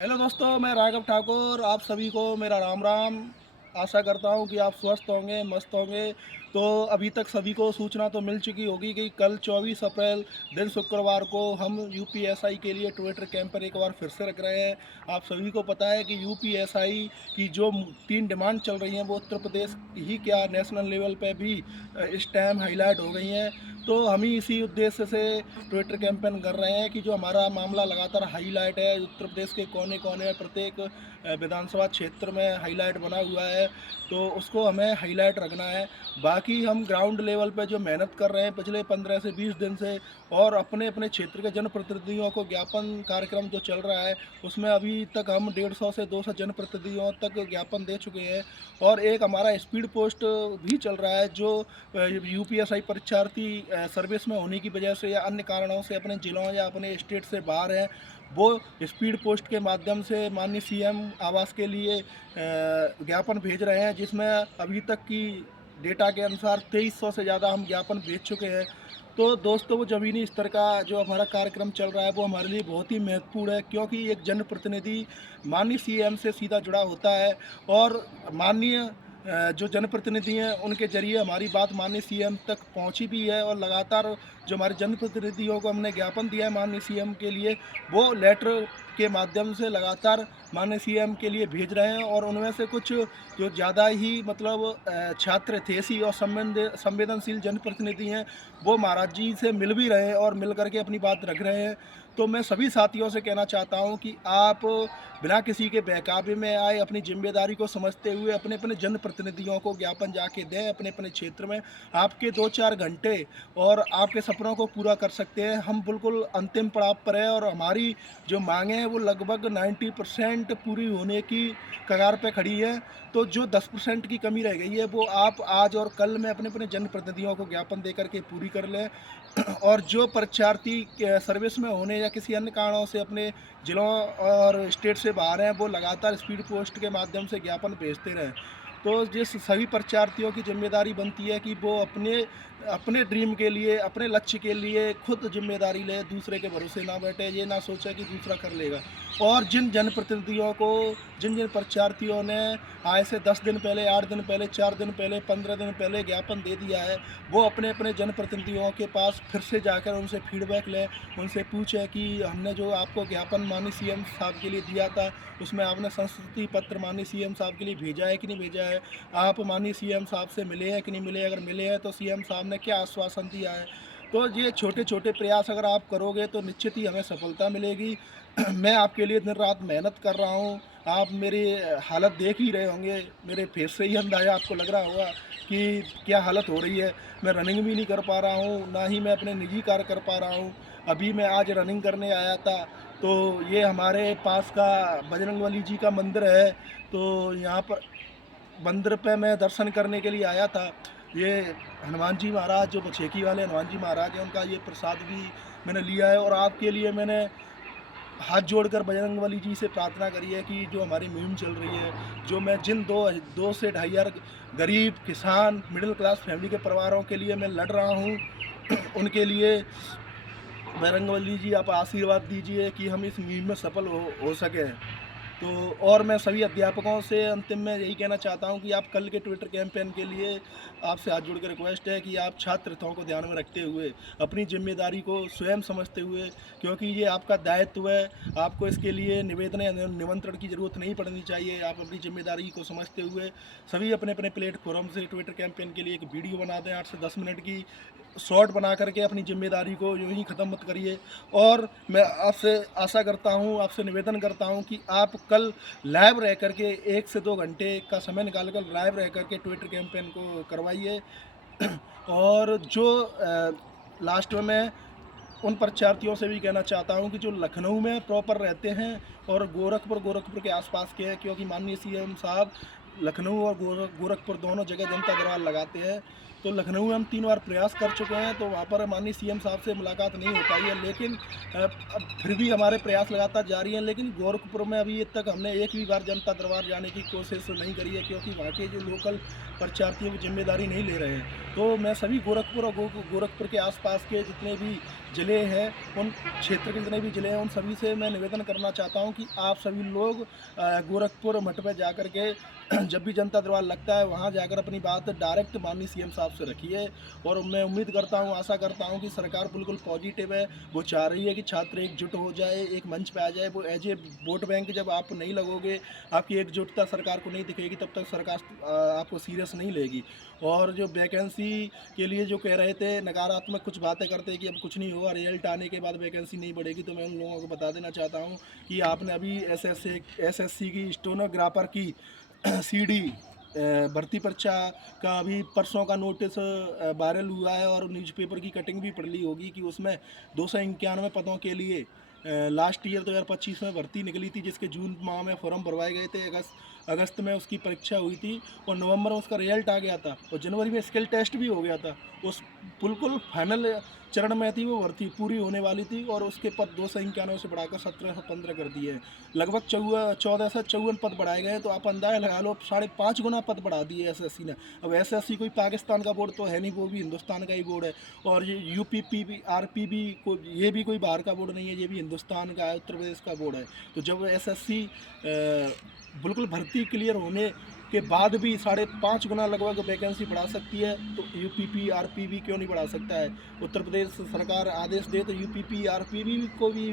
Hello दोस्तों, मैं राघव ठाकुर। आप सभी को मेरा राम राम। आशा करता हूँ कि आप स्वस्थ होंगे, मस्त होंगे। तो अभी तक सभी को सूचना तो मिल चुकी होगी कि कल 24 अप्रैल दिन शुक्रवार को हम यूपीएसआई के लिए ट्विटर कैंपेन एक बार फिर से रख रहे हैं। आप सभी को पता है कि यूपीएसआई की जो 3 डिमांड चल रही हैं वो उत्तर प्रदेश ही क्या नेशनल लेवल पे भी इस टाइम हाईलाइट हो गई हैं। तो हम ही इसी उद्देश्य से ट्विटर कैंपेन कर रहे हैं कि जो हमारा मामला लगातार हाईलाइट है, उत्तर प्रदेश के कोने कोने में प्रत्येक विधानसभा क्षेत्र में हाईलाइट बना हुआ है, तो उसको हमें हाईलाइट रखना है। बाकी हम ग्राउंड लेवल पे जो मेहनत कर रहे हैं पिछले 15 से 20 दिन से, और अपने अपने क्षेत्र के जनप्रतिनिधियों को ज्ञापन कार्यक्रम जो चल रहा है उसमें अभी तक हम 150 से 200 जनप्रतिनिधियों तक ज्ञापन दे चुके हैं। और एक हमारा स्पीड पोस्ट भी चल रहा है जो यूपीएसआई परीक्षार्थी सर्विस में होने की वजह से या अन्य कारणों से अपने ज़िलों या अपने स्टेट से बाहर हैं, वो स्पीड पोस्ट के माध्यम से माननीय सीएम आवास के लिए ज्ञापन भेज रहे हैं, जिसमें अभी तक की डेटा के अनुसार 2300 से ज़्यादा हम ज्ञापन भेज चुके हैं। तो दोस्तों, वो ज़मीनी स्तर का जो हमारा कार्यक्रम चल रहा है वो हमारे लिए बहुत ही महत्वपूर्ण है, क्योंकि एक जनप्रतिनिधि माननीय सीएम से सीधा जुड़ा होता है। और माननीय जो जनप्रतिनिधि हैं उनके ज़रिए हमारी बात माननीय सीएम तक पहुंची भी है, और लगातार जो हमारे जनप्रतिनिधियों को हमने ज्ञापन दिया है माननीय सीएम के लिए, वो लेटर के माध्यम से लगातार माननीय सीएम के लिए भेज रहे हैं। और उनमें से कुछ जो ज़्यादा ही मतलब छात्र थेसी और संवेदनशील जनप्रतिनिधि हैं, वो महाराज जी से मिल भी रहे हैं और मिल करके अपनी बात रख रहे हैं। तो मैं सभी साथियों से कहना चाहता हूं कि आप बिना किसी के बहकावे में आए, अपनी जिम्मेदारी को समझते हुए अपने अपने जनप्रतिनिधियों को ज्ञापन जाके दें अपने अपने क्षेत्र में। आपके 2-4 घंटे और आपके सपनों को पूरा कर सकते हैं। हम बिल्कुल अंतिम पड़ाव पर हैं, और हमारी जो मांगें हैं वो लगभग 90% पूरी होने की कगार पे खड़ी है। तो जो 10% की कमी रह गई है वो आप आज और कल में अपने अपने जनप्रतिनिधियों को ज्ञापन दे करके पूरी कर लें। और जो परीक्षार्थी सर्विस में होने या किसी अन्य कारणों से अपने ज़िलों और स्टेट से बाहर हैं, वो लगातार स्पीड पोस्ट के माध्यम से ज्ञापन भेजते रहें। तो जिस सभी परीक्षार्थियों की ज़िम्मेदारी बनती है कि वो अपने अपने ड्रीम के लिए, अपने लक्ष्य के लिए खुद ज़िम्मेदारी लें, दूसरे के भरोसे ना बैठे, ये ना सोचे कि दूसरा कर लेगा। और जिन जनप्रतिनिधियों को, जिन जिन परीक्षार्थियों ने आज से 10 दिन पहले, 8 दिन पहले, 4 दिन पहले, 15 दिन पहले ज्ञापन दे दिया है, वो अपने अपने जनप्रतिनिधियों के पास फिर से जाकर उनसे फीडबैक लें, उनसे पूछें कि हमने जो आपको ज्ञापन माननीय सीएम साहब के लिए दिया था, उसमें आपने संस्तुति पत्र माननीय सीएम साहब के लिए भेजा है कि नहीं भेजा है? आप माननीय सीएम साहब से मिले हैं कि नहीं मिले? अगर मिले हैं तो सीएम साहब ने क्या आश्वासन दिया है? तो ये छोटे-छोटे प्रयास अगर आप करोगे तो निश्चित ही हमें सफलता मिलेगी। मैं आपके लिए दिन-रात मेहनत कर रहा हूँ। आप मेरी हालत देख ही रहे होंगे, मेरे फेस से ही अंदाज़ा आपको लग रहा होगा कि क्या हालत हो रही है। मैं रनिंग भी नहीं कर पा रहा हूँ, ना ही मैं अपने निजी कार्य कर पा रहा हूँ। अभी मैं आज रनिंग करने आया था, तो ये हमारे पास का बजरंगबली जी का मंदिर है, तो यहाँ पर मंदिर पे मैं दर्शन करने के लिए आया था। ये हनुमान जी महाराज, जो बछेकी वाले हनुमान जी महाराज हैं, उनका ये प्रसाद भी मैंने लिया है। और आपके लिए मैंने हाथ जोड़कर बजरंगबली जी से प्रार्थना करी है कि जो हमारी मुहिम चल रही है, जो मैं जिन 2 से 2,500 गरीब, किसान, मिडिल क्लास फैमिली के परिवारों के लिए मैं लड़ रहा हूँ, उनके लिए बजरंगबली जी आप आशीर्वाद दीजिए कि हम इस मुहिम में सफल हो सकें। तो और मैं सभी अध्यापकों से अंतिम में यही कहना चाहता हूं कि आप कल के ट्विटर कैंपेन के लिए आपसे हाथ जोड़ कर रिक्वेस्ट है कि आप छात्र हितों को ध्यान में रखते हुए, अपनी जिम्मेदारी को स्वयं समझते हुए, क्योंकि ये आपका दायित्व है, आपको इसके लिए निवेदन या निमंत्रण की ज़रूरत नहीं पड़नी चाहिए। आप अपनी जिम्मेदारी को समझते हुए सभी अपने अपने प्लेटफॉर्म से ट्विटर कैंपेन के लिए एक वीडियो बना दें 8 से 10 मिनट की, शॉर्ट बना करके अपनी जिम्मेदारी को यूँ ही ख़त्म मत करिए। और मैं आपसे आशा करता हूँ, आपसे निवेदन करता हूँ कि आप कल लाइव रह करके 1 से 2 घंटे का समय निकाल कर लाइव रह करके ट्विटर कैंपेन को करवाइए। और जो लास्ट में मैं उन परीक्षार्थियों से भी कहना चाहता हूँ कि जो लखनऊ में प्रॉपर रहते हैं और गोरखपुर के आसपास के हैं, क्योंकि माननीय सीएम साहब लखनऊ और गोरखपुर दोनों जगह जनता दरबार लगाते हैं। तो लखनऊ में हम 3 बार प्रयास कर चुके हैं, तो वहाँ पर माननीय सीएम साहब से मुलाकात नहीं हो पाई है, लेकिन अब फिर भी हमारे प्रयास लगातार जारी हैं। लेकिन गोरखपुर में अभी तक हमने एक भी बार जनता दरबार जाने की कोशिश नहीं करी है, क्योंकि वहाँ के जो लोकल प्रत्याशी वो जिम्मेदारी नहीं ले रहे हैं। तो मैं सभी गोरखपुर और गोरखपुर के आसपास के जितने भी ज़िले हैं, उन क्षेत्र के जितने भी ज़िले हैं, उन सभी से मैं निवेदन करना चाहता हूँ कि आप सभी लोग गोरखपुर मठ पे जा कर के जब भी जनता दरबार लगता है, वहाँ जाकर अपनी बात डायरेक्ट माननीय सीएम साहब से रखिए। और मैं उम्मीद करता हूँ, आशा करता हूँ कि सरकार बिल्कुल पॉजिटिव है। वो चाह रही है कि छात्र एकजुट हो जाए, एक मंच पे आ जाए। वो एज ए वोट बैंक जब आप नहीं लगोगे, आपकी एकजुटता सरकार को नहीं दिखेगी, तब तक सरकार आपको सीरियस नहीं लेगी। और जो वैकेंसी के लिए जो कह रहे थे, नकारात्मक कुछ बातें करते कि अब कुछ नहीं होगा, रिजल्ट आने के बाद वैकेंसी नहीं बढ़ेगी, तो मैं उन लोगों को बता देना चाहता हूँ कि आपने अभी एसएससी की स्टेनोग्राफर की सीडी भर्ती परीक्षा का अभी परसों का नोटिस वायरल हुआ है, और न्यूज़पेपर की कटिंग भी पढ़ ली होगी कि उसमें 291 पदों के लिए लास्ट ईयर 2025 में भर्ती निकली थी, जिसके जून माह में फॉर्म भरवाए गए थे। अगस्त में उसकी परीक्षा हुई थी, और नवंबर में उसका रिजल्ट आ गया था, और जनवरी में स्किल टेस्ट भी हो गया था। उस बिल्कुल फाइनल चरण में थी वो भर्ती, पूरी होने वाली थी, और उसके पद 291 से बढ़ाकर 1715 कर दिए हैं। लगभग 14 से 54 पद बढ़ाए गए हैं। तो आप अंदाजा लगा लो, 5.5 गुना पद बढ़ा दिए एसएससी ने। अब एसएससी कोई पाकिस्तान का बोर्ड तो है नहीं, वो भी हिंदुस्तान का ही बोर्ड है। और ये यूपीपी आरपीबी को, ये भी कोई बाहर का बोर्ड नहीं है, ये भी हिंदुस्तान का है, उत्तर प्रदेश का बोर्ड है। तो जब एसएससी बिल्कुल भर्ती क्लियर होने के बाद भी 5.5 गुना लगभग वैकेंसी बढ़ा सकती है, तो यूपीपी आरपीबी क्यों नहीं बढ़ा सकता है। उत्तर प्रदेश सरकार आदेश दे तो यूपीपी आरपीबी को भी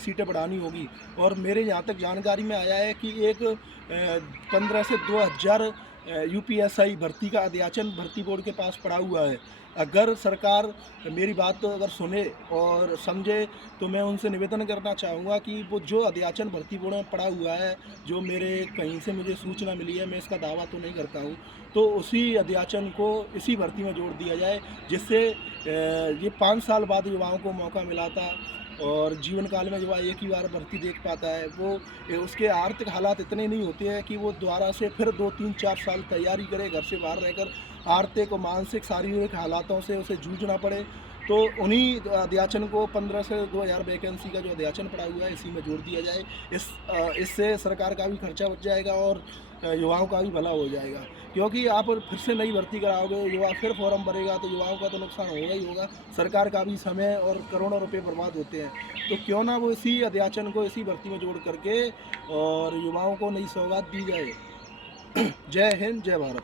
सीटें बढ़ानी होगी। और मेरे यहाँ तक जानकारी में आया है कि एक 15 से 2000 यूपीएसआई भर्ती का अध्याचन भर्ती बोर्ड के पास पड़ा हुआ है। अगर सरकार मेरी बात अगर सुने और समझे, तो मैं उनसे निवेदन करना चाहूँगा कि वो जो अध्याचन भर्ती बोर्ड में पड़ा हुआ है, जो मेरे कहीं से मुझे सूचना मिली है, मैं इसका दावा तो नहीं करता हूँ, तो उसी अध्याचन को इसी भर्ती में जोड़ दिया जाए, जिससे ये 5 साल बाद युवाओं को मौका मिला था, और जीवन काल में युवा एक ही बार भर्ती देख पाता है। वो उसके आर्थिक हालात इतने नहीं होते हैं कि वो दोबारा से फिर 2-3-4 साल तैयारी करे, घर से बाहर रहकर आर्थिक और मानसिक शारीरिक हालातों से उसे जूझना पड़े। तो उन्हीं अध्याचन को 15 से 2000 वैकेंसी का जो अध्याचन पड़ा हुआ है, इसी में जोड़ दिया जाए। इससे सरकार का भी खर्चा बच जाएगा, और युवाओं का भी भला हो जाएगा। क्योंकि आप फिर से नई भर्ती कराओगे, युवा फिर फॉर्म भरेगा, तो युवाओं का तो नुकसान होगा ही होगा, सरकार का भी समय और करोड़ों रुपए बर्बाद होते हैं। तो क्यों ना वो इसी अध्याचन को इसी भर्ती में जोड़ करके और युवाओं को नई सौगात दी जाए। जय हिंद, जय भारत।